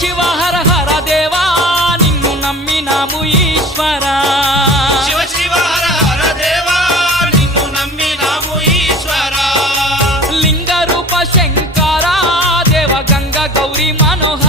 శివ హర హర దేవా నిన్ను నమ్మినాము ఈశ్వరా శివ శివ హర హర దేవా నిన్ను నమ్మినాము ఈశ్వరా లింగ రూప శంకర దేవ గంగ గౌరీ మనోహర